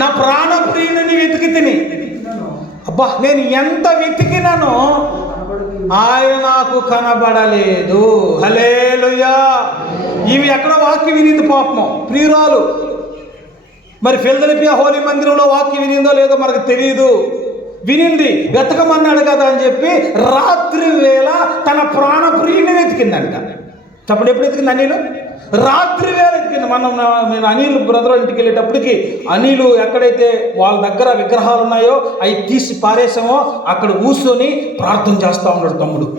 నా ప్రాణప్రియుని వెతికి తిని. అబ్బా నేను ఎంత వెతికినానో ఆయన నాకు కనబడలేదు. హలేలుయా ఇవి ఎక్కడ వాక్య వినింది పాపం ప్రియురాలు. మరి ఫిల్దలిపియా హోలీ మందిరంలో వాక్య వినిందో లేదో మనకు తెలియదు వినింది వెతకమన్నాడు కదా అని చెప్పి రాత్రి వేళ తన ప్రాణప్రియుని వెతికిందంట. చెప్పండి ఎప్పుడు వెతికిందా నేను రాత్రి వేళ మనం నేను అనిల్ బ్రదర్ ఇంటికి వెళ్ళేటప్పటికి అనిలు ఎక్కడైతే వాళ్ళ దగ్గర విగ్రహాలు ఉన్నాయో అవి తీసి పారేసామో అక్కడ కూర్చొని ప్రార్థన చేస్తూ ఉన్నాడు తమ్ముడు.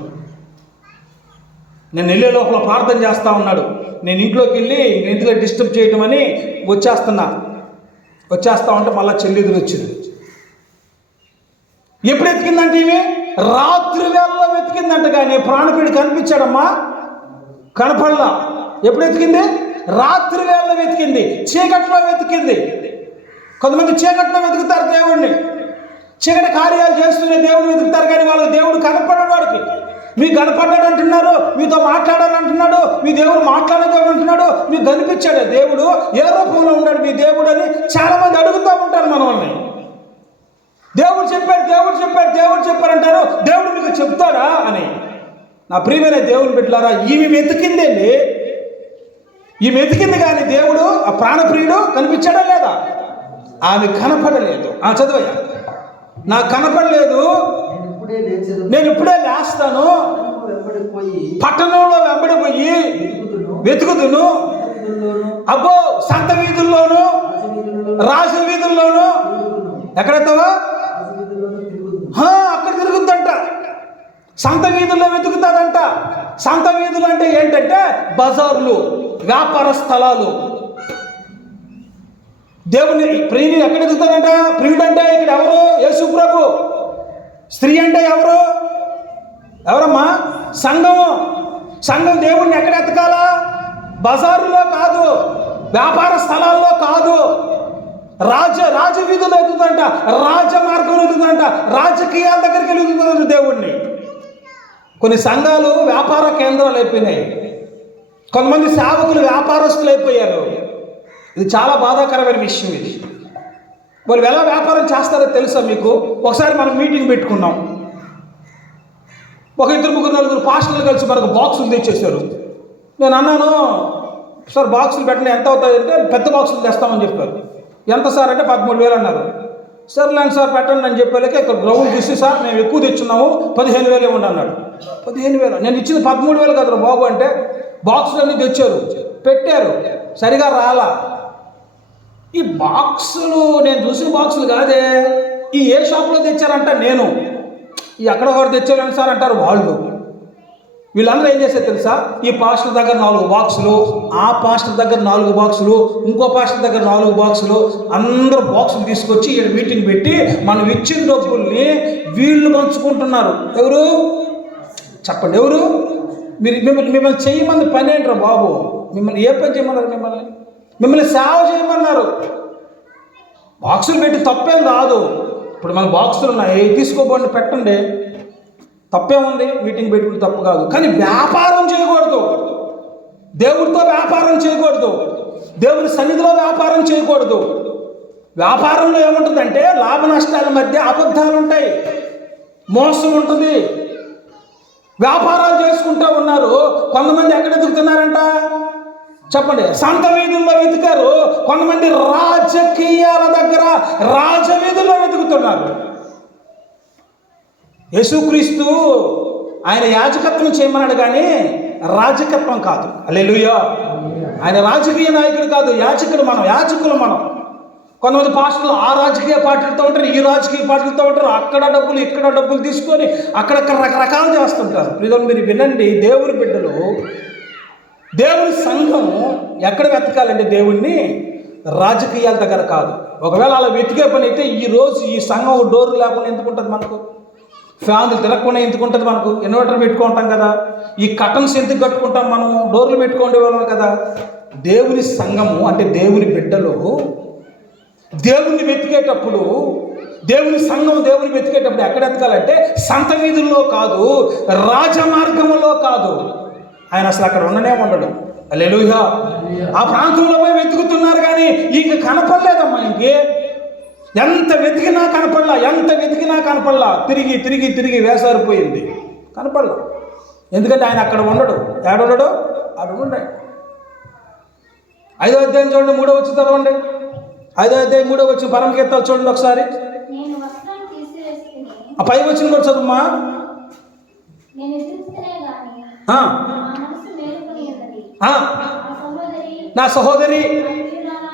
నేను వెళ్ళే లోపల ప్రార్థన చేస్తూ ఉన్నాడు. నేను ఇంట్లోకి వెళ్ళి ఇంటిలో డిస్టర్బ్ చేయటం అని వచ్చేస్తున్నా. వచ్చేస్తా ఉంటే మళ్ళీ చెల్లిదులు వచ్చింది. ఎప్పుడు ఎతికిందంటే ఇవి రాత్రి వేళలో వెతికిందంట కానీ ప్రాణపీడి కనిపించాడమ్మా. కనపడలా. ఎప్పుడు వెతికింది? రాత్రి వేళలో వెతికింది. చీకట్లో వెతికింది. కొంతమంది చీకట్లో వెతుకుతారు దేవుణ్ణి. చీకటి కార్యాలు చేస్తూనే దేవుడు వెతుకుతారు కానీ వాళ్ళకి దేవుడు కనపడడు వాడికి. మీ కనపడ్డాడు అంటున్నారు మీతో మాట్లాడాలి అంటున్నాడు మీ దేవుడు మాట్లాడేదాడు అంటున్నాడు మీకు కనిపించాడు దేవుడు ఏ రూపంలో ఉన్నాడు మీ దేవుడు అని చాలామంది అడుగుతూ ఉంటారు మనల్ని. దేవుడు చెప్పాడు దేవుడు చెప్పాడు దేవుడు చెప్పారంటారు దేవుడు మీకు చెప్తాడా అని. నా ప్రియమైన దేవుని బిడ్డలారా ఈమె వెతికిందండి ఈమె వెతికింది కానీ దేవుడు ఆ ప్రాణప్రియుడు కనిపించాడా లేదా? ఆమె కనపడలేదు. ఆ చదువయ్యా. నాకు కనపడలేదు. నేను ఇప్పుడే లేస్తాను. పట్టణంలో వెంబడిపోయి వెతుకుదును. అబ్బో సంత వీధుల్లోను రాజు వీధుల్లోను. ఎక్కడెత్తావా సంత వీధుల్లో వెతుకుతారంట. సంత వీధులు అంటే ఏంటంటే బజార్లు వ్యాపార స్థలాలు. దేవుని ప్రియుని ఎక్కడ ఎదుగుతాడంట ప్రియుడు అంటే ఇక్కడ ఎవరు? యేసు ప్రభు. స్త్రీ అంటే ఎవరు? ఎవరమ్మా? సంఘము. సంఘం దేవుణ్ణి ఎక్కడ ఎతకాలా బజారులో కాదు వ్యాపార స్థలాల్లో కాదు. రాజ రాజవీధులు ఎదుగుతుందంట రాజ మార్గంలో ఎదుగుతుందంట రాజకీయాల దగ్గరికి వెళ్ళి దేవుణ్ణి. కొన్ని సంఘాలు వ్యాపార కేంద్రాలు అయిపోయినాయి. కొంతమంది సేవకులు వ్యాపారస్తులు అయిపోయారు. ఇది చాలా బాధాకరమైన విషయం ఇది. వాళ్ళు ఎలా వ్యాపారం చేస్తారో తెలుసా మీకు? ఒకసారి మనం మీటింగ్ పెట్టుకున్నాం. ఒక ఇద్దరు ముగ్గురు నలుగురు పాస్టర్లు కలిసి మనకు బాక్సులు తెచ్చేశారు. నేను అన్నాను సార్ బాక్సులు పెట్టిన ఎంత అవుతుంది అంటే పెద్ద బాక్సులు తెస్తామని చెప్పారు. ఎంత సార్? అంటే పదమూడు వేలు అన్నారు. సర్లేండి సార్ పెట్టండి అని చెప్పాక ఇక్కడ గ్రౌండ్ చూసి సార్ మేము ఎక్కువ తెచ్చున్నాము పదిహేను వేలు ఇవ్వండి అన్నాడు. పదిహేను వేలు? నేను ఇచ్చింది పదమూడు వేలు కదా బాబు అంటే బాక్సులు అన్నీ తెచ్చారు పెట్టారు సరిగా రాలా. ఈ బాక్సులు నేను చూసిన బాక్సులు కాదే. ఈ ఏ షాప్లో తెచ్చారంట నేను. ఈ ఎక్కడ ఒకటి తెచ్చారని సార్ అంటారు వాళ్ళు. వీళ్ళందరూ ఏం చేశారు తెలుసా? ఈ పాస్టర్ దగ్గర నాలుగు బాక్సులు ఆ పాస్టర్ దగ్గర నాలుగు బాక్సులు ఇంకో పాస్టర్ దగ్గర నాలుగు బాక్సులు అందరూ బాక్సులు తీసుకొచ్చి వీళ్ళు మీటింగ్ పెట్టి మనం ఇచ్చిన డబ్బుల్ని వీళ్ళు పంచుకుంటున్నారు. ఎవరు? చెప్పండి ఎవరు? మీరు మిమ్మల్ని మిమ్మల్ని చేయమని పని ఏంట్రా బాబు? మిమ్మల్ని ఏ పని చేయమన్నారు మిమ్మల్ని? మిమ్మల్ని సేవ చేయమన్నారు. బాక్సులు పెట్టి తప్పేం కాదు. ఇప్పుడు మన బాక్సులు ఉన్నాయి తీసుకోబోండి పెట్టండి. తప్పే ఉంది మీటింగ్ పెట్టుకుని తప్పు కాదు. కానీ వ్యాపారం చేయకూడదు. దేవుడితో వ్యాపారం చేయకూడదు. దేవుని సన్నిధిలో వ్యాపారం చేయకూడదు. వ్యాపారంలో ఏముంటుందంటే లాభ నష్టాల మధ్య అబద్ధాలు ఉంటాయి. మోసం ఉంటుంది. వ్యాపారాలు చేసుకుంటూ ఉన్నారు. కొంతమంది ఎక్కడ ఎదుగుతున్నారంట? చెప్పండి. సంత వీధుల్లో వెతికారు. కొంతమంది రాజకీయాల దగ్గర రాజవీధుల్లో వెతుకుతున్నారు. యేసుక్రీస్తు ఆయన యాజకత్వం చేయమన్నాడు కానీ రాజకత్వం కాదు. అల్లెలుయ్యా ఆయన రాజకీయ నాయకుడు కాదు యాచకుడు మనం యాచకులు మనం. కొంతమంది పాస్టర్లు ఆ రాజకీయ పార్టీలతో ఉంటారు ఈ రాజకీయ పార్టీలతో ఉంటారు అక్కడ డబ్బులు ఇక్కడ డబ్బులు తీసుకొని అక్కడక్కడ రకరకాలు చేస్తుంటారు. ప్రియులు మీరు వినండి దేవుని బిడ్డలు దేవుని సంఘం ఎక్కడ వెతకాలండి దేవుణ్ణి రాజకీయాల దగ్గర కాదు. ఒకవేళ అలా వెతికే పని అయితే ఈ రోజు ఈ సంఘం డోర్ లేకుండా ఎందుకు ఉంటుంది మనకు? ఫ్యాన్లు తిరగకుండా ఎందుకు ఉంటుంది మనకు? ఇన్వర్టర్ పెట్టుకుంటాం కదా. ఈ కటన్స్ ఎందుకు కట్టుకుంటాం మనం? డోర్లు పెట్టుకోండి వాళ్ళం కదా. దేవుని సంఘము అంటే దేవుని బిడ్డలు దేవుణ్ణి వెతికేటప్పుడు దేవుని సంఘం దేవుని వెతికేటప్పుడు ఎక్కడ ఎతకాలంటే సంత వీధుల్లో కాదు రాజమార్గంలో కాదు. ఆయన అసలు అక్కడ ఉండనే ఉండడు. అల్లెలుహా ఆ ప్రాంతంలో పోయి వెతుకుతున్నారు కానీ ఇంక కనపడలేదమ్మా ఇంకే. ఎంత వెతికినా కనపడలా ఎంత వెతికినా కనపడలా. తిరిగి తిరిగి తిరిగి వేసారిపోయింది కనపడలా. ఎందుకంటే ఆయన అక్కడ ఉండడు. ఏడుండడు అక్కడ ఉండడు ఐదో అధ్యాయం చూడండి మూడో వచ్చి చదవండి ఐదో అధ్యాయం మూడో వచ్చి పరమకీర్తాలు చూడండి ఒకసారి. ఆ పై వచ్చిన కూడా చదువుమా? నా సహోదరి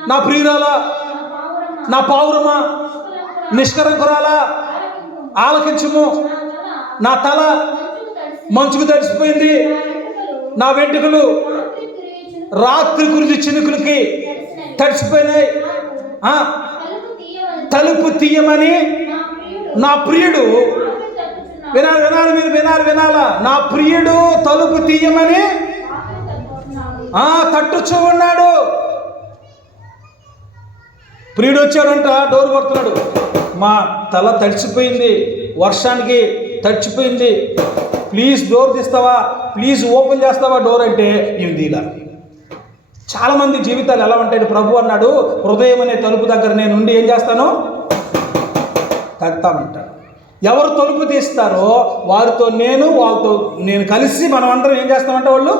నా ప్రియురాలా, నా పావురమా, నిష్కరంకురాలా నా తల మంచుకు తడిసిపోయింది. నా వెంట్రుకలు రాత్రి గురించి చినుకులకి తడిసిపోయినాయి. తలుపు తీయమని నా ప్రియుడు వినాలి వినాలి మీరు వినాలి వినాలా? నా ప్రియుడు తలుపు తీయమని ఆకలి తట్టుచూ ఉన్నాడు. ప్రియుడు వచ్చాడంట డోర్ కొడుతున్నాడు. మా తల తడిచిపోయింది వర్షానికి తడిచిపోయింది. ప్లీజ్ డోర్ తీస్తావా? ప్లీజ్ ఓపెన్ చేస్తావా డోర్ అంటే నేను దీలా చాలామంది జీవితాలు ఎలా ఉంటాయి ప్రభు అన్నాడు హృదయం అనే తలుపు దగ్గర నేను ఉండి ఏం చేస్తాను? తడతామంటాడు ఎవరు తలుపు తీస్తారో వారితో నేను వాళ్ళతో నేను కలిసి మనం అందరం ఏం చేస్తామంటే వాళ్ళు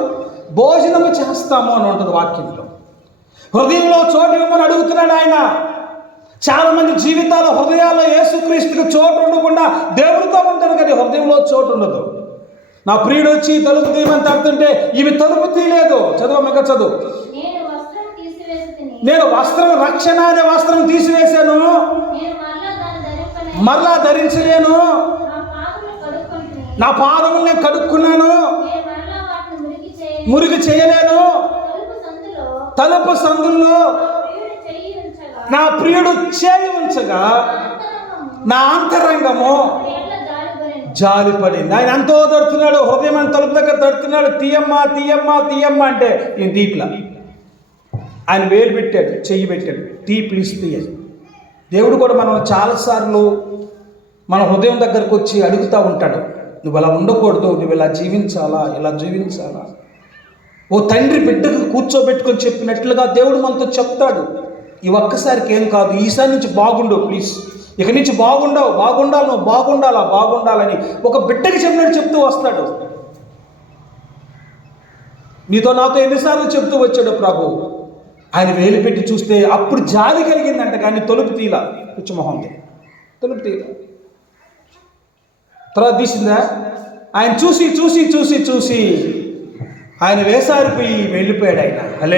భోజనము చేస్తాము అని ఉంటుంది వాక్యంలో. హృదయంలో చోటు ఇవ్వమని అడుగుతున్నాడు ఆయన. చాలా మంది జీవితాల హృదయాల్లో యేసుక్రీస్తుకి చోటు ఉండకుండా దేవుడితో ఉంటారు కానీ హృదయంలో చోటు ఉండదు. నా ప్రియుడు వచ్చి తలుపు తీయమని తడుతుంటే ఇవి తలుపు తీయలేదు. చదువు మిగ చదువు. నేను వస్త్రం రక్షణ అనే వస్త్రం తీసివేశాను. మరలా ధరించలేను. నా పాదములు నేను కడుక్కున్నాను మురికి చేయలేను. తలుపు సందులో సందుల్లో నా ప్రియుడు చేయి ఉంచగా నా అంతరంగము జాలిపడింది. ఆయన ఎంతో తడుతున్నాడు హృదయం అని తలుపు దగ్గర తడుతున్నాడు తీయమ్మా తీయమ్మా తీయమ్మా అంటే నేను దీట్లా ఆయన వేలు పెట్టాడు చెయ్యి పెట్టాడు టీ ప్లీజ్ తీయని దేవుడు కూడా మనం చాలాసార్లు మన హృదయం దగ్గరకు వచ్చి అడుగుతూ ఉంటాడు నువ్వు అలా ఉండకూడదు నువ్వు ఇలా జీవించాలా ఇలా జీవించాలా? ఓ తండ్రి బిడ్డకు కూర్చోబెట్టుకొని చెప్పినట్లుగా దేవుడు మనతో చెప్తాడు. ఈ ఒక్కసారికి ఏం కాదు ఈసారి నుంచి బాగుండవు ప్లీజ్ ఇక నుంచి బాగుండవు బాగుండాలి నువ్వు బాగుండాలా బాగుండాలని ఒక బిడ్డకి చెప్పినట్టు చెప్తూ వస్తాడు. నీతో నాతో ఎన్నిసార్లు చెప్తూ వచ్చాడు ప్రభు. ఆయన వేలు పెట్టి చూస్తే అప్పుడు జాలి కలిగిందంట కానీ తొలుపు తీల. పిచ్చిమొహంది తొలుపు తీల. తర్వాత తీసిందా? ఆయన చూసి చూసి చూసి చూసి. ఆయన వేసారిపోయి వెళ్ళిపోయాడు ఆయన. అలే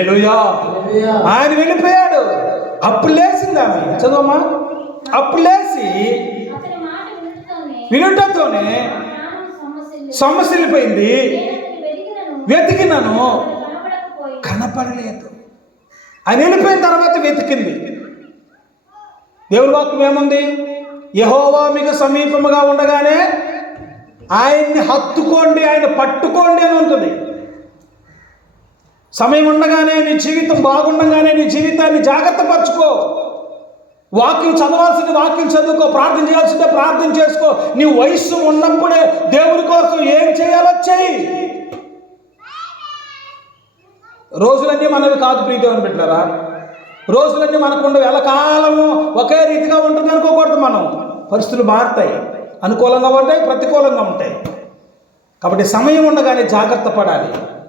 ఆయన వెళ్ళిపోయాడు. అప్పుడు లేచింది ఆమె. చదవమ్మా. అప్పుడు లేచి అతని మాట వినుటతోనే నేను అతని వెతికినను. కనపడలేదు. ఆయన వెళ్ళిపోయిన తర్వాత వెతికింది. దేవుని వాక్యం ఏముంది? యహోవా మీకు సమీపముగా ఉండగానే ఆయన్ని హత్తుకోండి ఆయన పట్టుకోండి అని ఉంటుంది. సమయం ఉండగానే నీ జీవితం బాగుండగానే నీ జీవితాన్ని జాగ్రత్త పరచుకో. వాక్యం చదవాల్సింది వాక్యం చదువుకో ప్రార్థన చేయాల్సిందే ప్రార్థన చేసుకో. నీ వయస్సు ఉన్నప్పుడే దేవుని కోసం ఏం చేయాలో చెయ్యి. రోజులన్నీ మనవి కాదు ప్రీతిని పెట్టారా రోజులన్నీ మనకు ఉండవు. ఎలకాలము ఒకే రీతిగా ఉంటుంది అనుకోకూడదు మనం. పరిస్థితులు మారుతాయి. అనుకూలంగా ఉంటాయి ప్రతికూలంగా ఉంటాయి. కాబట్టి సమయం ఉండగానే జాగ్రత్త పడాలి.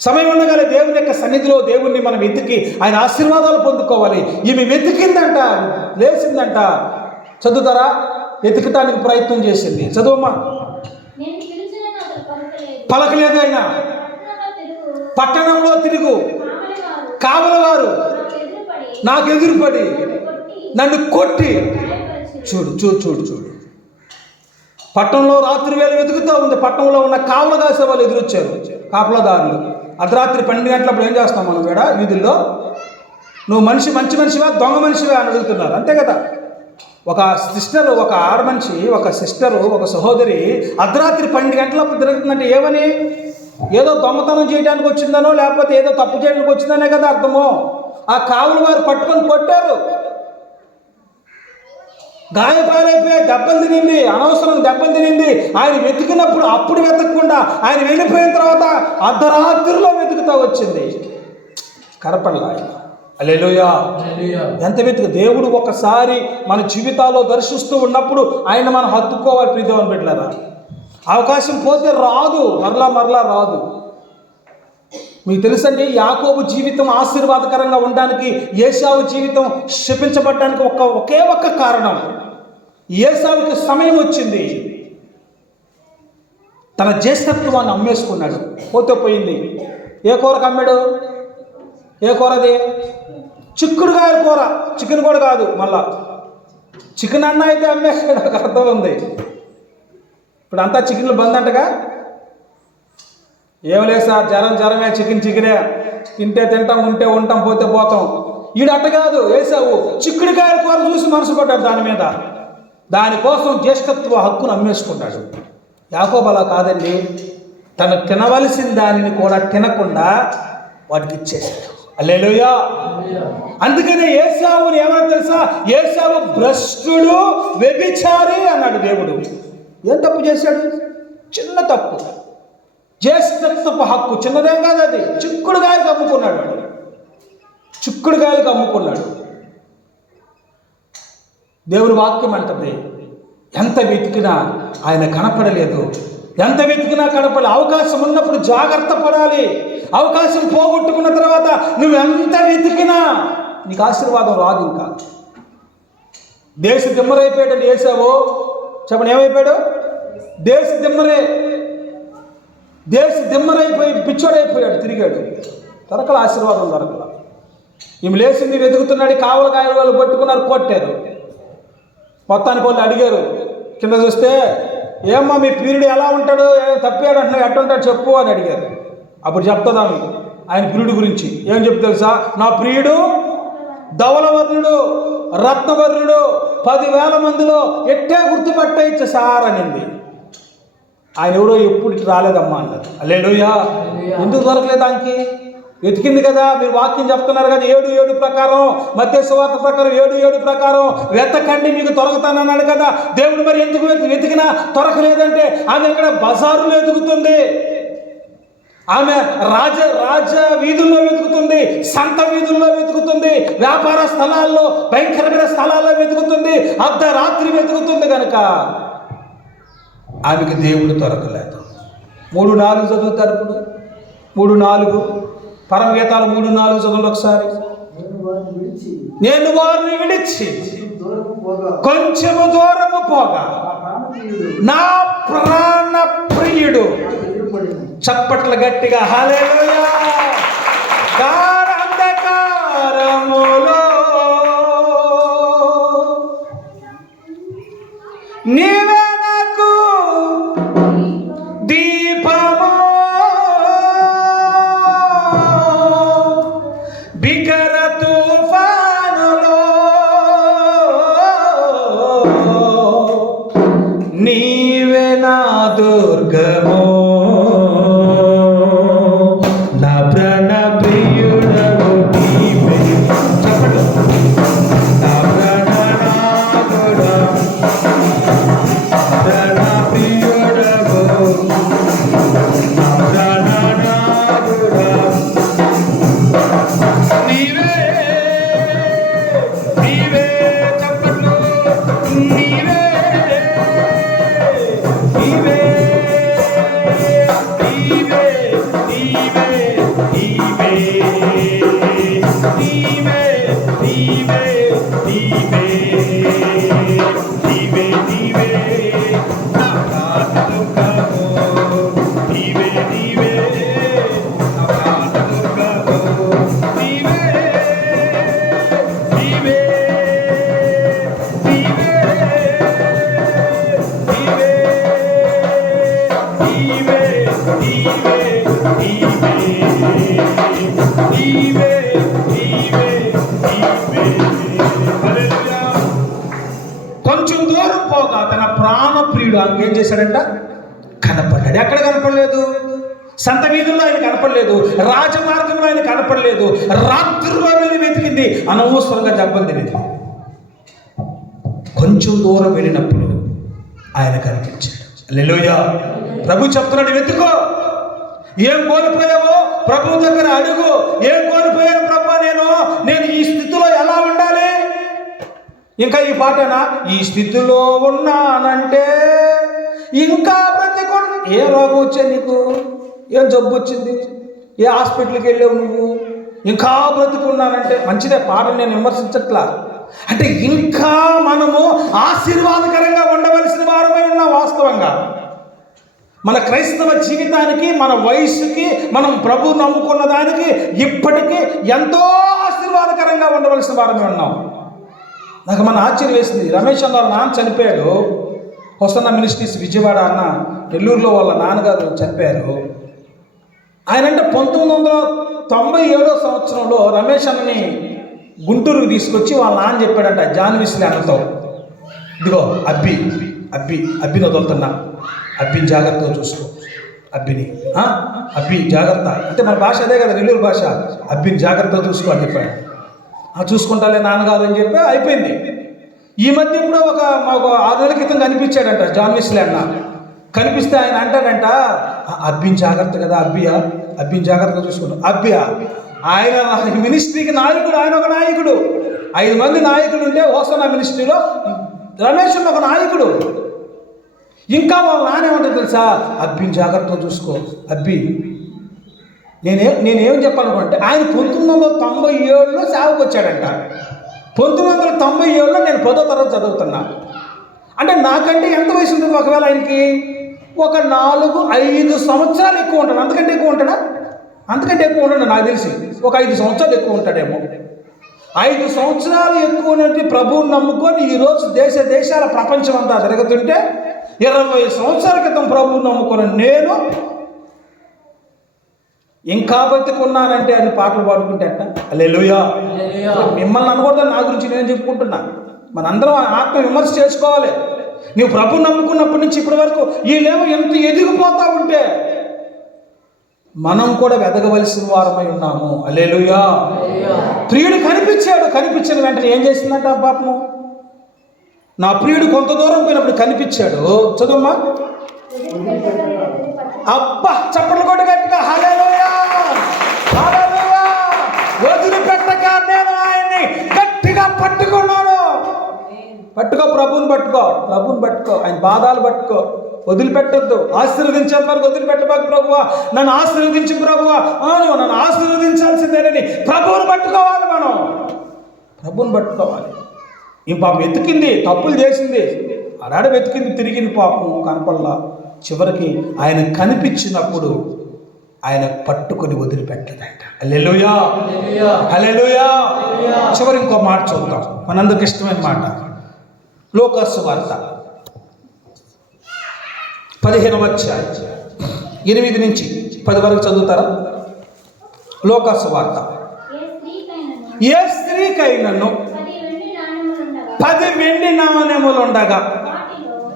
సమయం ఉండగానే దేవుని యొక్క సన్నిధిలో దేవుణ్ణి మనం వెతికి ఆయన ఆశీర్వాదాలు పొందుకోవాలి. ఈమె వెతికిందంట లేచిందంట. చదువుతారా? వెతకటానికి ప్రయత్నం చేసింది. చదువమ్మా. పలకలేదు. ఆయన. పట్టణంలో తిరుగు. కావలివారు నాకు ఎదురుపడి. నన్ను కొట్టి. చూడు చూడు చూడు చూడు. పట్టణంలో రాత్రి వేళ వెతుకుతూ ఉంది. పట్టణంలో ఉన్న కావల కాసే వాళ్ళు ఎదురొచ్చారు. కాపలదారులు. అర్ధరాత్రి పన్నెండు గంటలప్పుడు ఏం చేస్తాం మనం కూడా వీధుల్లో? నువ్వు మనిషి మంచి మనిషివా దొంగ మనిషివా అని అడుగుతున్నారు. అంతే కదా? ఒక సిస్టరు ఒక ఆడ మనిషి ఒక సిస్టరు ఒక సహోదరి అర్ధరాత్రి పన్నెండు గంటలప్పుడు తిరుగుతుందంటే ఏమని? ఏదో దొంగతనం చేయడానికి వచ్చిందనో లేకపోతే ఏదో తప్పు చేయడానికి వచ్చిందనే కదా అర్థము. ఆ కావులు వారు పట్టుకొని కొట్టారు. గాయపాలైపోయి దెబ్బలు తినింది అనవసరం దెబ్బలు తినింది. ఆయన వెతికినప్పుడు అప్పుడు వెతకకుండా ఆయన వెళ్ళిపోయిన తర్వాత అర్ధరాత్రిలో వచ్చింది. కనపడలా ఆయన అల్లెలుయా ఎంత వెతుకు. దేవుడు ఒకసారి మన జీవితాల్లో దర్శిస్తూ ఉన్నప్పుడు ఆయన మనం హత్తుకోవాలి ప్రీతం పెట్టారా? అవకాశం పోతే రాదు. మరలా మరలా రాదు. మీకు తెలుసండి యాకోబు జీవితం ఆశీర్వాదకరంగా ఉండడానికి ఏసావు జీవితం శపించబడడానికి ఒక ఒకే ఒక్క కారణం. ఏసావుకి సమయం వచ్చింది. తన జ్యేష్ఠత్వాన్ని అమ్మేసుకున్నాడు. పోతే పోయింది. ఏ కూరకు అమ్మాడు ఏ కూర అది చిక్కుడుకాయల కూర. చికెన్ కూడా కాదు మళ్ళా. చికెన్ అన్న అయితే అమ్మేసాడు ఒక అర్థం ఉంది. ఇప్పుడు అంతా చికెన్లు బంద్ అంటగా? ఏం లేదు సార్ జ్వరం జ్వరమే చికెన్ చికెనే. తింటే తింటాం ఉంటే ఉంటాం పోతే పోతాం. ఈడు అట్ట కాదు వేసావు చిక్కుడుకాయల కూర చూసి మనసు పడ్డాడు దాని మీద. దానికోసం జ్యేష్ఠత్వ హక్కును అమ్మేసుకుంటాడు. యాకోబలా కాదండి తను తినవలసిన దానిని కూడా తినకుండా వాటికి ఇచ్చేశాడు. అల్లెలుయా అందుకనే ఏసావుని ఏమన్నా తెలుసా? ఏసావు భ్రష్టుడు వ్యభిచారి అన్నాడు దేవుడు. ఏం తప్పు చేశాడు? చిన్న తప్పు. జ్యేష్ఠత్వపు హక్కు. చిన్నదేం కాదు అది. చిక్కుడుగాయలకు అమ్ముకున్నాడు వాడు. చిక్కుడుగాయలకు అమ్ముకున్నాడు. దేవుని వాక్యం అంటుంది ఎంత వెతికినా ఆయన కనపడలేదు ఎంత వెతికినా కడపలే అవకాశం ఉన్నప్పుడు జాగ్రత్త పడాలి. అవకాశం పోగొట్టుకున్న తర్వాత నువ్వు ఎంత వెతికినా నీకు ఆశీర్వాదం రాదు ఇంకా. దేశ దిమ్మరైపోయాడని వేసావో చెప్పండి ఏమైపోయాడు? దేశ దిమ్మరే. దేశ దిమ్మరైపోయి పిచ్చోడైపోయాడు తిరిగాడు. దొరకల ఆశీర్వాదం దొరకల. ఈమె లేచింది వెతుకుతున్నాడు కావలకాయలు వాళ్ళు పట్టుకున్నారు కొట్టారు. మొత్తానికి వాళ్ళు అడిగారు కింద చూస్తే ఏమ్మా మీ పీరియడ్ ఎలా ఉంటాడు? ఏం తప్పాడు అంటున్నావు? ఎట్టుంటాడు చెప్పు అని అడిగారు. అప్పుడు చెప్తుందా మీకు ఆయన ప్రియుడు గురించి. ఏం చెప్పి తెలుసా? నా ప్రియుడు ధవలవర్ణుడు రత్నవర్ణుడు పదివేల మందిలో ఎట్టే గుర్తుపట్టేయచ్చు సార్ అనింది. ఆయన ఎవరో ఎప్పుడు రాలేదమ్మా అన్నారు అల్లేలుయా. ఎందుకు దొరకలేదు దానికి వెతికింది కదా మీరు వాక్యం చెప్తున్నారు కదా ఏడు ఏడు ప్రకారం మధ్య సువార్త ప్రకారం ఏడు ఏడు ప్రకారం వెతకండి మీకు దొరకతానన్నాడు కదా. దేవుడు మరి ఎందుకు వెతికినా దొరకలేదంటే ఆమె ఇక్కడ బజారులో వెతుకుతుంది. ఆమె రాజ రాజ వీధుల్లో వెతుకుతుంది సంత వీధుల్లో వెతుకుతుంది వ్యాపార స్థలాల్లో భయంకరమైన స్థలాల్లో వెతుకుతుంది అర్ధరాత్రి వెతుకుతుంది కనుక ఆమెకి దేవుడు దొరకలేదు. మూడు నాలుగు చదువుతారు ఇప్పుడు. మూడు నాలుగు. పరమగీతాలు మూడు నాలుగు చదువులు ఒకసారి. నేను వారిని విడిచి కొంచెము దూరము పోగా నా ప్రాణ ప్రియుడు. చప్పట్ల చప్పట్లు గట్టిగా హల్లెలూయా. గాఢ అంధకారములో. కొంచెం దూరం పోగా తన ప్రాణప్రియుడు ఏం చేశాడంట? కనపడ్డాడు. ఎక్కడ కనపడలేదు? సంత వీధుల్లో ఆయన కనపడలేదు. రాజమార్గంలో ఆయన కనపడలేదు. రాత్రిలో వెళ్ళి వెతికింది. అనవసరంగా దెబ్బలు తినేది. కొంచెం దూరం వెళ్ళినప్పుడు ఆయన కనిపించాడు. లెలోయ ప్రభు చెప్తున్నాడు వెతుకో. ఏం కోల్పోయావో? ప్రభు దగ్గర అడుగు. ఏం కోల్పోయాను ప్రభు నేను? నేను ఈ స్థితిలో ఎలా ఉండాలి? ఇంకా ఈ పాటనా? ఈ స్థితిలో ఉన్నానంటే ఇంకా బ్రతికొ ఏ రోగం వచ్చాయి నీకు? ఏం జబ్బు వచ్చింది? ఏ హాస్పిటల్కి వెళ్ళావు నువ్వు? ఇంకా బ్రతుకున్నానంటే మంచిదే పాటలు నేను విమర్శించట్లా. అంటే ఇంకా మనము ఆశీర్వాదకరంగా ఉండవలసిన వారమై ఉన్నాం వాస్తవంగా. మన క్రైస్తవ జీవితానికి మన వయసుకి మనం ప్రభు నమ్ముకున్న దానికి ఇప్పటికీ ఎంతో ఆశీర్వాదకరంగా ఉండవలసిన వారమే ఉన్నాం. నాకు మన ఆశ్చర్యం వేసింది. రమేష్ అన్న వాళ్ళ నాన్న చనిపోయాడు. హొసన్న మినిస్ట్రీస్ విజయవాడ అన్న నెల్లూరులో వాళ్ళ నాన్నగారు చనిపోయారు. ఆయన అంటే పంతొమ్మిది వందల తొంభై ఏడో సంవత్సరంలో రమేష్ అన్నని గుంటూరుకు తీసుకొచ్చి వాళ్ళ నాన్న చెప్పాడంట జాన్విస్లీ అన్నతో. ఇదిగో అబ్బి అబ్బి అబ్బిని వదులుతున్నా. అబ్బి జాగ్రత్తగా చూసుకో. అబ్బిని అబ్బి జాగ్రత్త. అంటే మన భాష అదే కదా నెల్లూరు భాష. అబ్బిని జాగ్రత్తగా చూసుకో అని చెప్పాడు. చూసుకుంటాలే నాన్నగారు అని చెప్పి అయిపోయింది. ఈ మధ్య కూడా ఒక ఒక ఆరు నెలల క్రితం కనిపించాడంట జాన్విస్లే అన్న కనిపిస్తే ఆయన అంటాడంట అబ్బిని జాగ్రత్త కదా అబ్బియా? అబ్బిని జాగ్రత్తగా చూసుకుంటాం అబ్బియా ఆయన మినిస్ట్రీకి నాయకుడు ఆయన ఒక నాయకుడు. ఐదు మంది నాయకులు ఉంటే ఓసన మినిస్ట్రీలో రమేష్ ఒక నాయకుడు. ఇంకా వాళ్ళు నానే ఉంటుంది తెలుసా? అబ్బిని జాగ్రత్తగా చూసుకో. అబ్బి నేనే నేనేం చెప్పాలనుకుంటే ఆయన పంతొమ్మిది వందల తొంభై ఏడులో సేవకు వచ్చాడంట. పంతొమ్మిది వందల తొంభై ఏడులో నేను పదో తరగతి చదువుతున్నా. అంటే నాకంటే ఎంత వయసు ఉంటుంది ఒకవేళ ఆయనకి? ఒక నాలుగు ఐదు సంవత్సరాలు ఎక్కువ ఉంటాడు. అంతకంటే ఎక్కువ ఉంటాడా? అంతకంటే ఎక్కువ ఉంటాడు నాకు తెలిసి. ఒక ఐదు సంవత్సరాలు ఎక్కువ ఉంటాడేమో. ఐదు సంవత్సరాలు ఎక్కువ నుండి ప్రభువుని నమ్ముకొని ఈరోజు దేశ దేశాల ప్రపంచం అంతా జరుగుతుంటే ఇరవై సంవత్సరాల క్రితం ప్రభువుని నమ్ముకున్న నేను ఇంకా బ్రతికున్నానంటే అని పాటలు పాడుకుంటే అట్ట అల్లెలుయా మిమ్మల్ని అనకూడదు నా గురించి నేను చెప్పుకుంటున్నా. మనందరం ఆత్మ విమర్శ చేసుకోవాలి. నువ్వు ప్రభు నమ్ముకున్నప్పటి నుంచి ఇప్పటి వరకు వీళ్ళేమో ఎంత ఎదిగిపోతా ఉంటే మనం కూడా వెదగవలసిన వారమై ఉన్నాము. అల్లెలుయా ప్రియుడు కనిపించాడు. కనిపించిన వెంటనే ఏం చేసిందంట పాపము? నా ప్రియుడు కొంత దూరం పోయినప్పుడు కనిపించాడు. చదువమ్మా. అబ్బా చప్పట్లు కొట్టి గట్టిగా హల్లెలూయా! హల్లెలూయా! వదిలిపెట్టక నేను ఆయన్ని గట్టిగా పట్టుకున్నాను. పట్టుకో ప్రభుని పట్టుకో ప్రభుని పట్టుకో ఆయన బాధాలు పట్టుకో. వదిలిపెట్టొద్దు. ఆశీర్వదించేంత వరకు వదిలిపెట్టబాకు ప్రభువా. నన్ను ఆశీర్వదించు ప్రభువా. నువ్వు నన్ను ఆశీర్వదించాల్సిందేనని ప్రభువుని పట్టుకోవాలి మనం. ప్రభుని పట్టుకోవాలి. ఈ పాపం వెతికింది తప్పులు చేసింది. ఆడాడ వెతికింది తిరిగింది పాపం కనపల్లా చివరికి ఆయన కనిపించినప్పుడు ఆయన పట్టుకొని వదిలిపెట్టదంట. అల్లెలుయా హల్లెలూయా. చివరి ఇంకో మాట చూద్దాం. మనందరికి ఇష్టమైన మాట. లోకస్ వార్త. పదిహేను వచ్చాయి ఎనిమిది నుంచి పది వరకు చదువుతారా? లోకస్ వార్త. ఏ స్త్రీకైనను ఏ స్త్రీకైనను పది వెండి నాణెములుండగా పది వెండి నాణ్యములు ఉండగా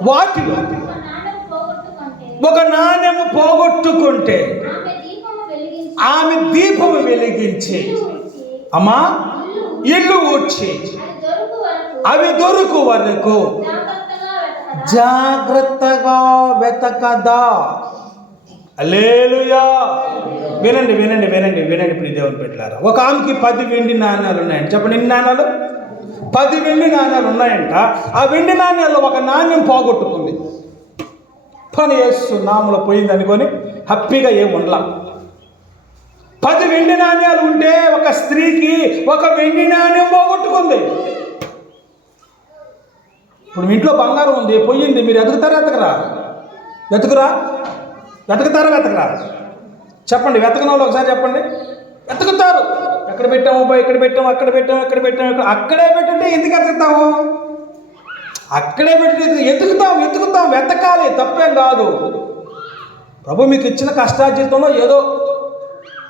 వాటిలో ఒక నాణ్యము పోగొట్టుకుంటే నాణెము పోగొట్టుకుంటే ఆమె దీపము వెలిగించి. ఇల్లు అమ్మా ఇల్లు ఊడ్చి. అవి దొరుకు వరకు జాగ్రత్తగా వెతకదా. లేలుయా వినండి వినండి వినండి వినండి ప్రియ దేవుని పెట్టారా ఒక ఆమెకి పది వెండి నాణాలు ఉన్నాయండి చెప్పండి. ఎన్ని నాణాలు? పది వెండి నాణ్యాలు ఉన్నాయంట. ఆ వెండి నాణ్యాల్లో ఒక నాణ్యం పోగొట్టుకుంది. పని చేస్తూ నామలో పోయింది అనుకొని హ్యాపీగా ఏం ఉండలా. పది వెండి నాణ్యాలు ఉంటే ఒక స్త్రీకి ఒక వెండి నాణ్యం పోగొట్టుకుంది. ఇప్పుడు మీ ఇంట్లో బంగారం ఉంది పోయింది మీరు ఎదుగుతారా ఎతకరా వెతుకురా? వెతుకుతారా వెతకరా? చెప్పండి వెతకనోళ్ళు ఒకసారి చెప్పండి. వెతుకుతారు ఎక్కడ పెట్టాము ఇక్కడ ఎక్కడ పెట్టాము అక్కడ పెట్టాము ఎక్కడ పెట్టాము అక్కడే పెట్టుంటే ఎందుకు ఎత్తుకుతాము అక్కడే పెట్టి ఎత్తుకుతాం ఎత్తుకుతాం వెతకాలి తప్పేం కాదు. ప్రభు మీకు ఇచ్చిన కష్టార్జితంలో ఏదో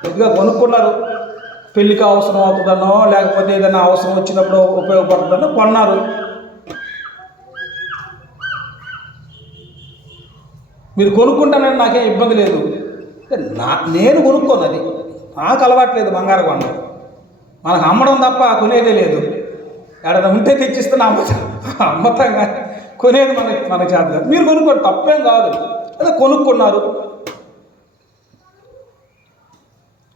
కొద్దిగా కొనుక్కున్నారు. పెళ్ళికి అవసరం అవుతుందనో లేకపోతే ఏదైనా అవసరం వచ్చినప్పుడు ఉపయోగపడుతుందనో కొన్నారు. మీరు కొనుక్కుంటానని నాకేం ఇబ్బంది లేదు. నా నేను కొనుక్కోను అది. నాకు అలవాట్లేదు బంగారు కొండ. మనకు అమ్మడం తప్ప కొనేదే లేదు. ఎక్కడ ఉంటే తెచ్చిస్తే నా అమ్మతాం అమ్మతాం కానీ కొనేది మనకి చేత కాదు. మీరు కొనుక్కోండి తప్పేం కాదు. అదే కొనుక్కున్నారు.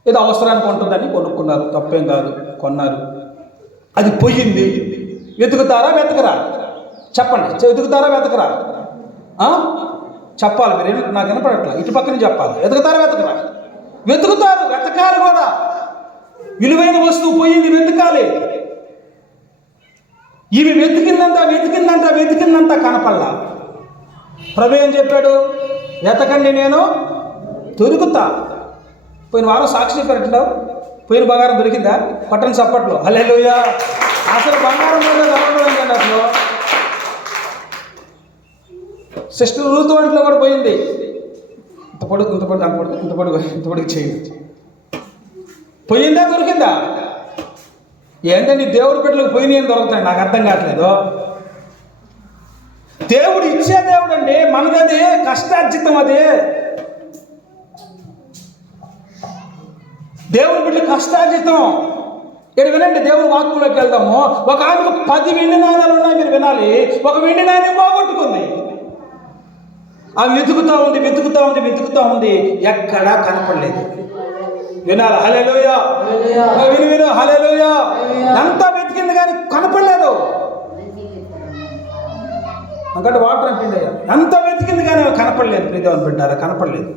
ఏదో అవసరానికి ఉంటుందని కొనుక్కున్నారు తప్పేం కాదు. కొన్నారు. అది పోయింది. వెతుకుతారా వెతకరా? చెప్పండి. వెతుకుతారా వెతకరా? చెప్పాలి మీరు. నాకు వినపడట్లా. ఇటు పక్కన చెప్పాలి. వెతుకుతారా వెతకరా? వెతుకుతారు వెతకాలి కూడా. విలువైన వస్తువు పోయింది వెతకాలి. ఇవి వెతికిందంతా వెతికిందంతా వెతికిందంత కనపడలా. ప్రభు ఏం చెప్పాడు వెతకండి నేను దొరుకుతా. పోయిన వారం సాక్షి చెప్పారట్లా పోయిన బంగారం దొరికిందా? పట్టణ చప్పట్లో. హల్లెలూయా! అసలు బంగారం దొరకడం అసలు? సిస్టర్ రూతు వంటలో కూడా పోయింది. ఇంత పొడుగు ఇంత పొడుగు అంత పొడుగు ఇంత పొడుగు ఇంత పొడుగు చేయండి పోయిందా దొరికిందా? ఏంటండి దేవుడి బిడ్డలకు పోయినాయి ఏం దొరుకుతాయి నాకు అర్థం కావట్లేదు. దేవుడు ఇచ్చే దేవుడు అండి. మనదది కష్టార్జితం అది. దేవుడి బిడ్డ కష్టార్జితం. ఇక్కడ వినండి దేవుడి వాక్యంలోకి వెళ్దాము. ఒక ఆమెకు పది వెండి నాణాలు ఉన్నాయి మీరు వినాలి. ఒక వెండి నాణ్యం పోగొట్టుకుంది. ఆమె వెతుకుతా ఉంది వెతుకుతా ఉంది వెతుకుతా ఉంది. ఎక్కడా కనపడలేదు. వినాలి? హలేలోయ విను విను. హలేలోయ ఎంత వెతికింది కానీ కనపడలేదు. అంకటి వాటర్ అంటే ఎంత వెతికింది కానీ కనపడలేదు. ప్రీతివన్ పెట్టారా కనపడలేదు.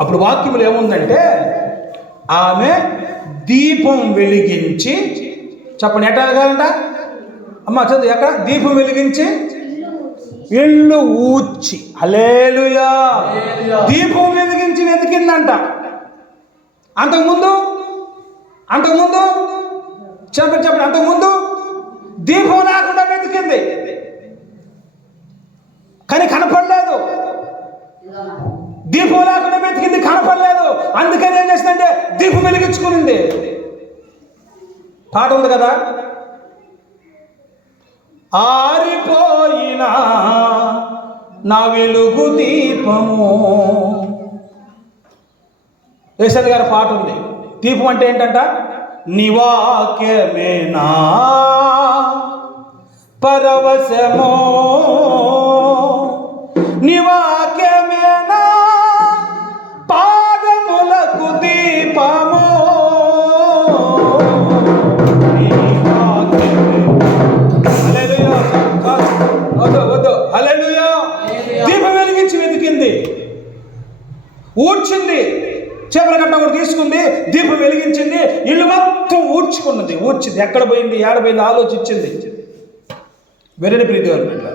అప్పుడు వాక్యములు ఏముందంటే ఆమె దీపం వెలిగించి చెప్పండి ఎట్లా వెలగాలంట? అమ్మ చదువు ఎక్కడ? దీపం వెలిగించి ఇల్లు ఊడ్చి. హలేలుయా దీపం వెలిగించి వెతికిందంట. అంతకుముందు అంతకుముందు చెప్పండి చెప్పండి అంతకుముందు దీపం లేకుండా వెతికింది. కానీ కనపడలేదు. దీపం లేకుండా వెతికింది కనపడలేదు. అందుకని ఏం చేసిందంటే దీపం వెలిగించుకునింది. పాట ఉంది కదా? ఆరిపోయిన నా వెలుగు దీపము. యశద్ గారి పాట ఉంది. దీపం అంటే ఏంటంట? నివాక్యమేనా? పరవశమో. నివాక్యమేనా తీసుకుంది దీపం వెలిగించింది ఇల్లు మొత్తం ఊడ్చుకున్నది ఊడ్చింది. ఎక్కడ పోయింది ఏడ పోయింది ఆలోచించింది. వెరని ప్రీతి వారి బిడ్డ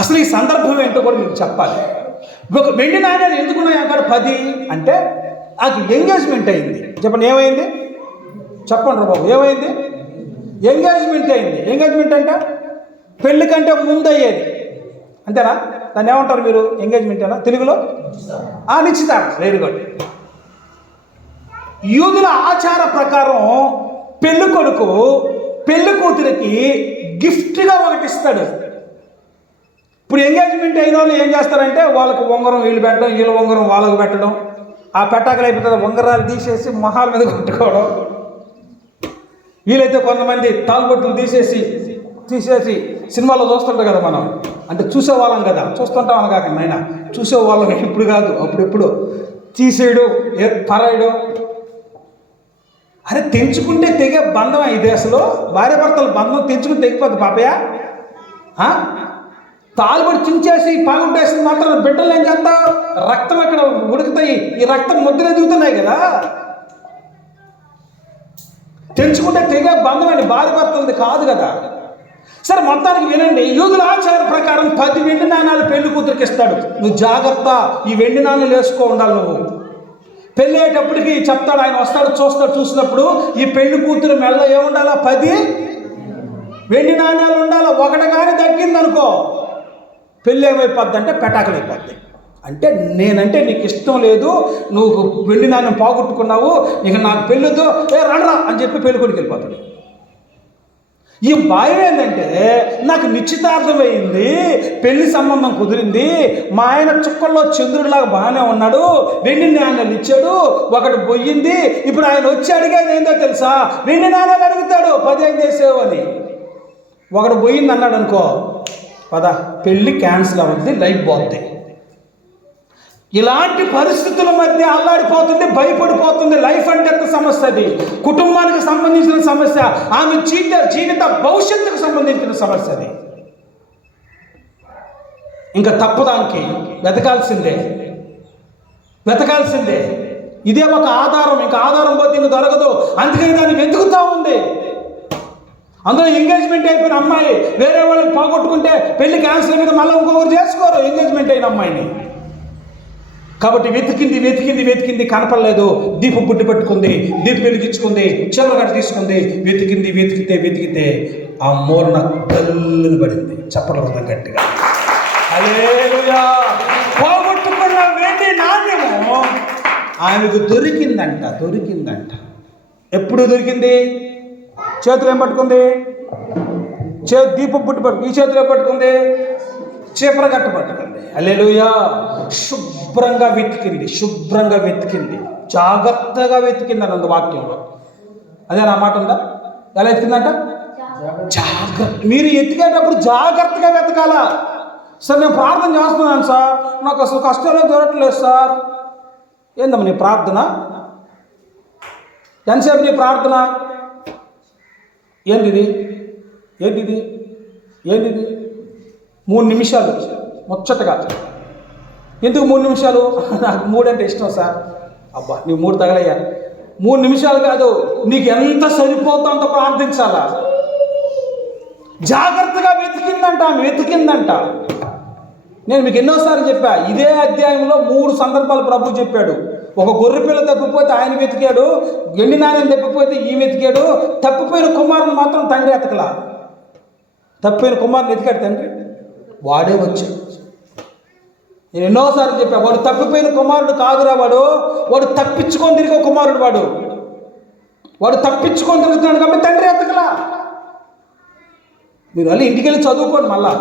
అసలు ఈ సందర్భం ఏంటో కూడా మీకు చెప్పాలి. ఒక వెండి నాణ్యాలు ఎందుకున్నాయి అక్కడ పది. అంటే నాకు ఎంగేజ్మెంట్ అయింది. చెప్పండి ఏమైంది? చెప్పండి బాబు ఏమైంది? ఎంగేజ్మెంట్ అయింది. ఎంగేజ్మెంట్ అంటే పెళ్ళి కంటే ముందు అయ్యేది అంతేనా? దాన్ని ఏమంటారు మీరు? ఎంగేజ్మెంట్ అయినా తెలుగులో? ఆ నిశ్చితార్థం. వెరీ గుడ్ యూదుల ఆచార ప్రకారం పెళ్ళి కొడుకు పెళ్ళి కూతురికి గిఫ్ట్గా ఒకటి ఇస్తాడు ఇప్పుడు ఎంగేజ్మెంట్ అయిన వాళ్ళు ఏం చేస్తారంటే వాళ్ళకు ఉంగరం వీళ్ళు పెట్టడం వీళ్ళ ఉంగరం వాళ్ళకు పెట్టడం. ఆ పెట్టాకలు అయిపోతుంది ఉంగరాలు తీసేసి మొహాల మీద కొట్టుకోవడం. వీలైతే కొంతమంది తాల్బొట్లు తీసేసి తీసేసి సినిమాలో చూస్తుంటాం కదా మనం. అంటే చూసేవాళ్ళం కదా. చూస్తుంటాం కాక నాయన చూసేవాళ్ళం ఇప్పుడు కాదు అప్పుడెప్పుడు? తీసేయడు పరాయడం అరే తెంచుకుంటే తెగే బంధం ఈ దేశంలో భార్యభర్తలు బంధం తెంచుకుని తెగిపోద్ది పాపయ్య. తాలుబడి చించేసి పాగుంటేసింది మాత్రం బిడ్డలు ఏం చేస్తావు? రక్తం ఇక్కడ ఉడుకుతాయి. ఈ రక్తం ముద్ర ఎదుగుతున్నాయి కదా. తెంచుకుంటే తెగే బంధం అండి. భార్య భర్తలది కాదు కదా. సరే మొత్తానికి వినండి. యూదుల ఆచార ప్రకారం పది వెండి నాణాలు పెళ్ళి కూతురికి ఇస్తాడు. నువ్వు జాగ్రత్త. ఈ వెండి నాణాలు వేసుకో ఉండాలి నువ్వు. పెళ్ళేటప్పటికి చెప్తాడు ఆయన వస్తాడు చూస్తాడు చూసినప్పుడు ఈ పెళ్ళి కూతురు మెల్ల ఏముండాలా? పది? వెండి నాణ్యాలు ఉండాలా? ఒకటి కానీ తగ్గిందనుకో. పెళ్ళి ఏమైపోద్ది అంటే పెటాకులు అయిపోద్ది. అంటే నేనంటే నీకు ఇష్టం లేదు నువ్వు వెండి నాణ్యం పోగొట్టుకున్నావు ఇక నాకు పెళ్ళొద్దు. ఏ రండ్రా అని చెప్పి పెళ్ళి కొడుకు వెళ్ళిపోతాడు. ఈ భయం ఏంటంటే నాకు నిశ్చితార్థమైంది పెళ్ళి సంబంధం కుదిరింది మా ఆయన చుక్కల్లో చంద్రుడిలాగా బాగానే ఉన్నాడు వెండి నాణ్యాలు ఇచ్చాడు ఒకటి పోయింది ఇప్పుడు ఆయన వచ్చి అడిగేది ఏందో తెలుసా? వెండి నాణ్యాలు అడుగుతాడు పదిహేను చేసేవు అని. ఒకడు పోయింది అన్నాడు అనుకో పద పెళ్ళి క్యాన్సిల్ అవుద్ది లైఫ్ పోద్ది. ఇలాంటి పరిస్థితుల మధ్య అల్లాడిపోతుంది భయపడిపోతుంది లైఫ్ అండ్ డెత్ సమస్య అది. కుటుంబానికి సంబంధించిన సమస్య ఆమె జీవిత జీవిత భవిష్యత్తుకు సంబంధించిన సమస్య అది. ఇంకా తప్పదానికి వెతకాల్సిందే. వెతకాల్సిందే. ఇదే ఒక ఆధారం ఇంకా ఆధారం పోతే ఇంక దొరకదు. అందుకని దాన్ని వెతుకుతూ ఉంది. అందులో ఎంగేజ్మెంట్ అయిపోయిన అమ్మాయి వేరే వాళ్ళకి పోగొట్టుకుంటే పెళ్ళి క్యాన్సిల్ మీద మళ్ళీ ఇంకొకరు చేసుకోరు ఎంగేజ్మెంట్ అయిన అమ్మాయిని. కాబట్టి వెతికింది వెతికింది వెతికింది కనపడలేదు. దీపం బుడ్డి పెట్టుకుంది దీపం వెలిగించుకుంది చిల్లగడ్డ తీసుకుంది. వెతికింది వెతికితే వెతికితే ఆ మూలన గల్లు పడింది. చప్పట్లు వృద్ధం గట్టిగా. పోగొట్టుకున్న వెండి నాణ్యము ఆమెకు దొరికిందంట దొరికిందంట. ఎప్పుడు దొరికింది? చేతులు ఏం పట్టుకుంది? చే దీపం పుట్టి పట్టుకు ఈ చేతిలో పట్టుకుంది? చీపర గట్ట పట్టుకుంది. అల్లెలుయా శుభ్రంగా వెతికింది శుభ్రంగా వెతికింది. జాగ్రత్తగా వెతికింది అన్నది వాక్యంలో అదే నా మాట ఉందా? ఎలా వెతికిందంట? జాగ్రత్త. మీరు ఎతికేటప్పుడు జాగ్రత్తగా వెతకాలా? సార్ నేను ప్రార్థన చేస్తున్నాను సార్. నాకు అసలు కష్టాలే దొరకట్లేదు సార్. ఏందమ్మా నీ ప్రార్థన? ఎంతసేపు నీ ప్రార్థన? ఏంటిది? ఏంటిది? ఏంటిది? మూడు నిమిషాలు. ముచ్చటగా ఎందుకు మూడు నిమిషాలు? నాకు మూడు అంటే ఇష్టం సార్. అబ్బా నీ మూడు తగలయ్యా. మూడు నిమిషాలు కాదు నీకు ఎంత సరిపోతుందో అంత ప్రార్థించాలా? జాగ్రత్తగా వెతికిందంట ఆమె వెతికిందంట. నేను మీకు ఎన్నోసార్లు చెప్పా ఇదే అధ్యాయంలో మూడు సందర్భాలు ప్రభు చెప్పాడు. ఒక గొర్రె పిల్ల తప్పిపోతే ఆయన వెతికాడు ఎండి నాణ్యం తప్పిపోతే ఈ వెతికాడు తప్పిపోయిన కుమారుని మాత్రం తండ్రి ఎతకలా? తప్పిపోయిన కుమారుని వెతికాడు తండ్రి? వాడే వచ్చాడు. నేను ఎన్నోసార్లు చెప్పా వాడు తప్పిపోయిన కుమారుడు కాదురా వాడు. వాడు తప్పించుకొని తిరిగే కుమారుడు వాడు. వాడు తప్పించుకొని తిరుగుతున్నాడు కాబట్టి తండ్రి ఎత్తకలా మీరు మళ్ళీ ఇంటికి వెళ్ళి చదువుకోండి మళ్ళా.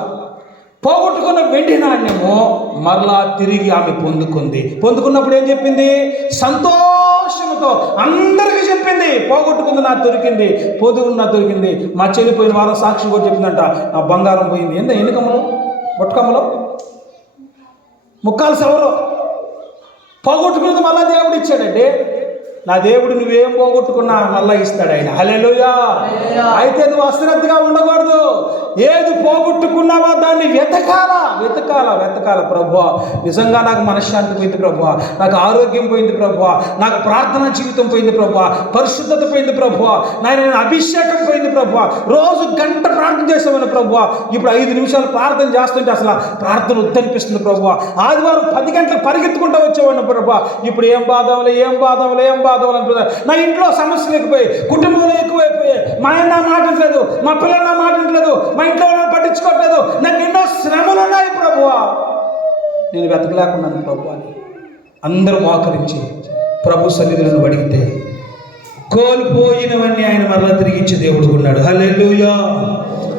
పోగొట్టుకున్న వెండి నాణ్యము మరలా తిరిగి ఆమె పొందుకుంది. పొందుకున్నప్పుడు ఏం చెప్పింది? సంతోషంతో అందరికీ చెప్పింది పోగొట్టుకుంది నాకు దొరికింది పొదుగు నాకు దొరికింది. మా చెల్లిపోయిన వారం సాక్షి కూడా చెప్పిందంట నా బంగారం పోయింది. ఎంత ఎన్నికమ్మలో? బొట్టకమ్మలో? ముక్కాలు సెలవులో పోగొట్టుకున్నది మళ్ళా దేవుడు ఇచ్చాడండి నా దేవుడు నువ్వేం పోగొట్టుకున్నా మళ్ళా ఇస్తాడు ఆయన. హల్లెలూయా. అయితే నువ్వు అశ్రద్ధగా ఉండకూడదు. ఏది పోగొట్టుకున్నావో దాన్ని వెతకాలా? వెతకాలా? వెతకాల ప్రభు నిజంగా నాకు మనశ్శాంతి పోయింది ప్రభు నాకు ఆరోగ్యం పోయింది ప్రభు నాకు ప్రార్థన జీవితం పోయింది ప్రభు పరిశుద్ధత పోయింది ప్రభు నాయన అభిషేకం పోయింది ప్రభు రోజు గంట ప్రార్థన చేసామని ప్రభు ఇప్పుడు ఐదు నిమిషాలు ప్రార్థన చేస్తుంటే అసలు ప్రార్థన వద్దనిపిస్తుంది ప్రభు ఆదివారం పది గంటలకు పరిగెత్తుకుంటూ వచ్చేవాడిని ప్రభు ఇప్పుడు ఏం బాధవలే ఏం బాధవలే ఏం ధన్యవాదాలు అంటున్నారు నా ఇంట్లో సమస్యలు ఎక్కువైపోయాయి కుటుంబంలో ఎక్కువైపోయాయి మా ఆయన నా మాట మా పిల్లలు నా మాట మా ఇంట్లో పట్టించుకోవట్లేదు. నాకు ఎన్నో శ్రమలు ఉన్నాయి ప్రభువా. నేను వెతకలేకున్నాను ప్రభు అని అందరూ మోకరించి ప్రభు సన్నిధులను అడిగితే కోల్పోయినవన్నీ ఆయన మరలా తిరిగి దేవుడు ఉన్నాడు. హల్లెలూయా.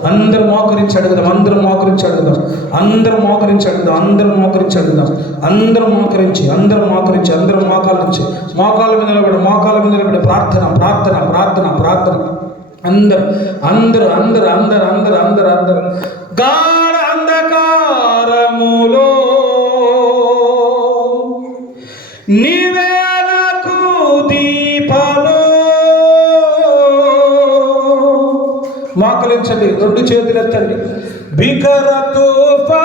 అందరు మోకరించి అడుగుదాం అందరు మోకరించి అడుగుదాం అందరు మోకరించి అడుగుదాం అందరు మోకరించి అడుగుదాం అందరు మోకరించి అందరు మోకరించి అందరు మోకాల నుంచి మోకాల మీద నిలబడి మోకాల మీద నిలబడి ప్రార్థన ప్రార్థన ప్రార్థన ప్రార్థన. అందరు అందరు అందరు అందరు అందరు అందరు అందరు. గాఢ అంధకారములో రెండు చేతులెత్తండి. బికర తోఫా